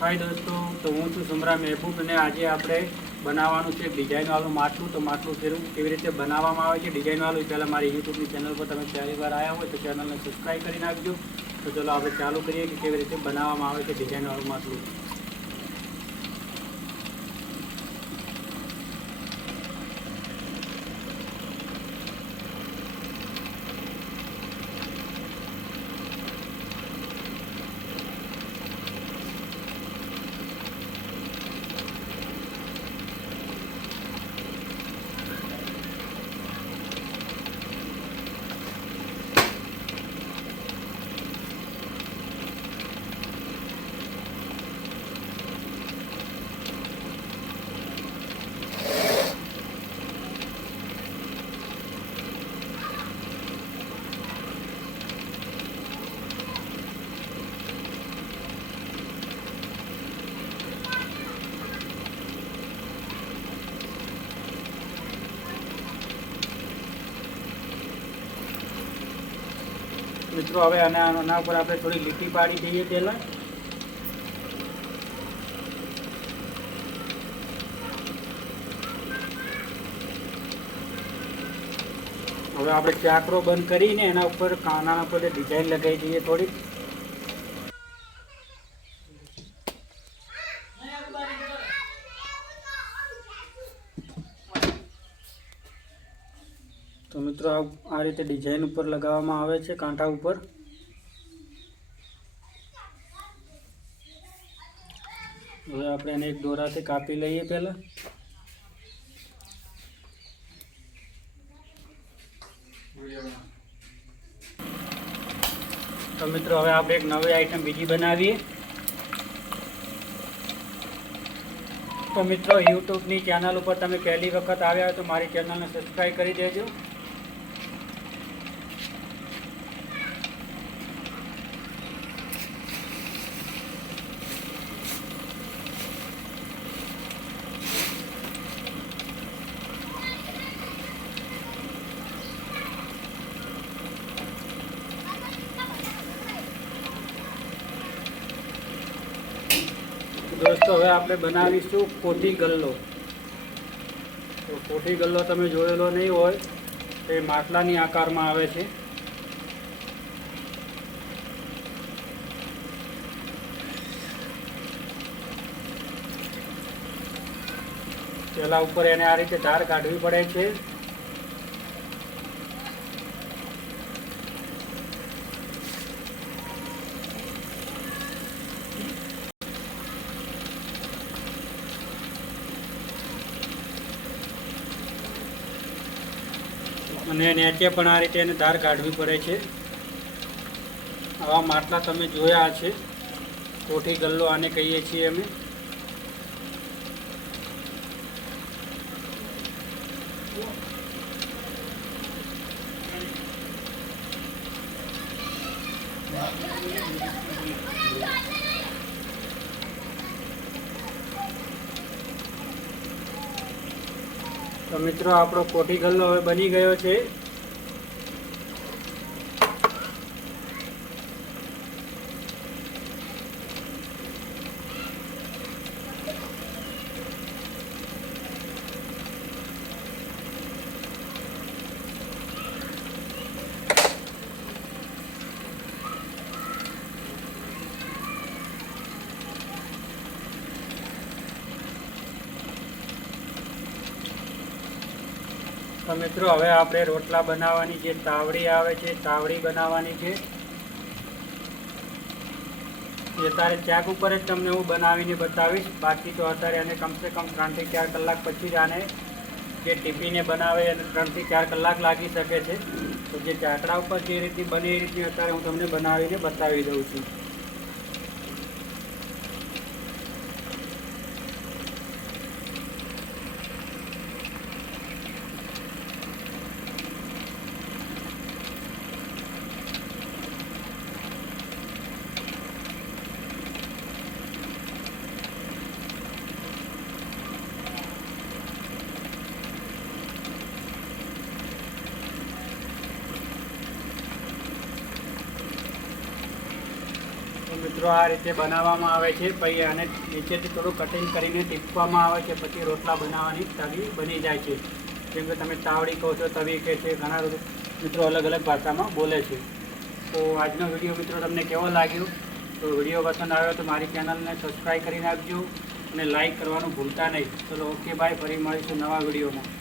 हाय दोस्तों, तो हूँ છું સુમરા મહેબૂબ અને આજે આપણે બનાવવાનું છે ડિઝાઇનવાળું માટલું। તો માટલું કેવી રીતે બનાવવામાં આવે છે ડિઝાઇનવાળું, પહેલાં મારી યુટ્યુબની ચેનલ પર તમે પહેલી વાર આવ્યા હોય તો ચેનલને સબસ્ક્રાઈબ કરી નાખજો। તો ચલો આપણે ચાલુ કરીએ કે કેવી રીતે બનાવવામાં આવે છે ડિઝાઇનવાળું માટલું। મિત્રો હવે આના ઉપર આપણે થોડી લીટી પાડી દઈએ। પહેલાં હવે આપણે ચાકરો બંધ કરીને એના ઉપર કાનાના ઉપર ડિઝાઇન લગાવી દઈએ થોડી। તો મિત્રો આ રીતે ડિઝાઇન ઉપર લગાવવામાં આવે છે કાંઠા ઉપર। હવે આપણે એને એક દોરાથી કાપી લઈએ પહેલાં। તો મિત્રો હવે આપણે એક નવી આઈટમ બીજી બનાવીએ। તો મિત્રો યુટ્યુબની ચેનલ ઉપર તમે પહેલી વખત આવ્યા હોય તો મારી ચેનલને સબસ્ક્રાઈબ કરી દેજો। दोस्तों હવે આપણે બનાવીશું કોઠી ગલ્લો। તો કોઠી ગલ્લો તમે જોયેલો નહીં હોય તો એ માટલાની આકારમાં આવે છે। પહેલાં ઉપર એને આ રીતે ધાર કાઢવી પડે છે। અને નીચે પણ આ રીતે એને ધાર કાઢવી પડે છે। આવા માટલા તમે જોયા છે, કોઠી ગલ્લો આને કહીએ છીએ અમે। તો મિત્રો આપણો કોઠી ગલ્લો હવે બની ગયો છે। તો મિત્રો હવે આપણે રોટલા બનાવવાની જે તાવડી આવે છે તાવડી બનાવવાની છે। એ અત્યારે ચાક ઉપર જ તમને હું બનાવીને બતાવીશ। બાકી તો અત્યારે એને કમસે કમ 3 થી 4 કલાક પછી જ આને જે ટીપીને બનાવે એને 3 થી 4 કલાક લાગી શકે છે। તો જે ચાકડા ઉપર જે રીતની બને એ રીતની અત્યારે હું તમને બનાવીને બતાવી દઉં છું। મિત્રો આ રીતે બનાવવામાં આવે છે. પછી આને નીચેથી થોડું કટિંગ કરીને ટીપવામાં આવે છે. પછી રોટલા બનાવવાની તવી બની જાય છે. જેમ કે તમે તાવડી કહો છો, તવી કહે છે, ઘણા મિત્રો અલગ અલગ ભાષામાં બોલે છે. તો આજનો વિડીયો મિત્રો તમને કેવો લાગ્યો? તો વિડીયો પસંદ આવ્યો તો મારી ચેનલને સબસ્ક્રાઈબ કરી નાખજો અને લાઈક કરવાનું ભૂલતા નહીં. ચલો ઓકે બાય, ફરી મળીશું નવા વિડીયોમાં.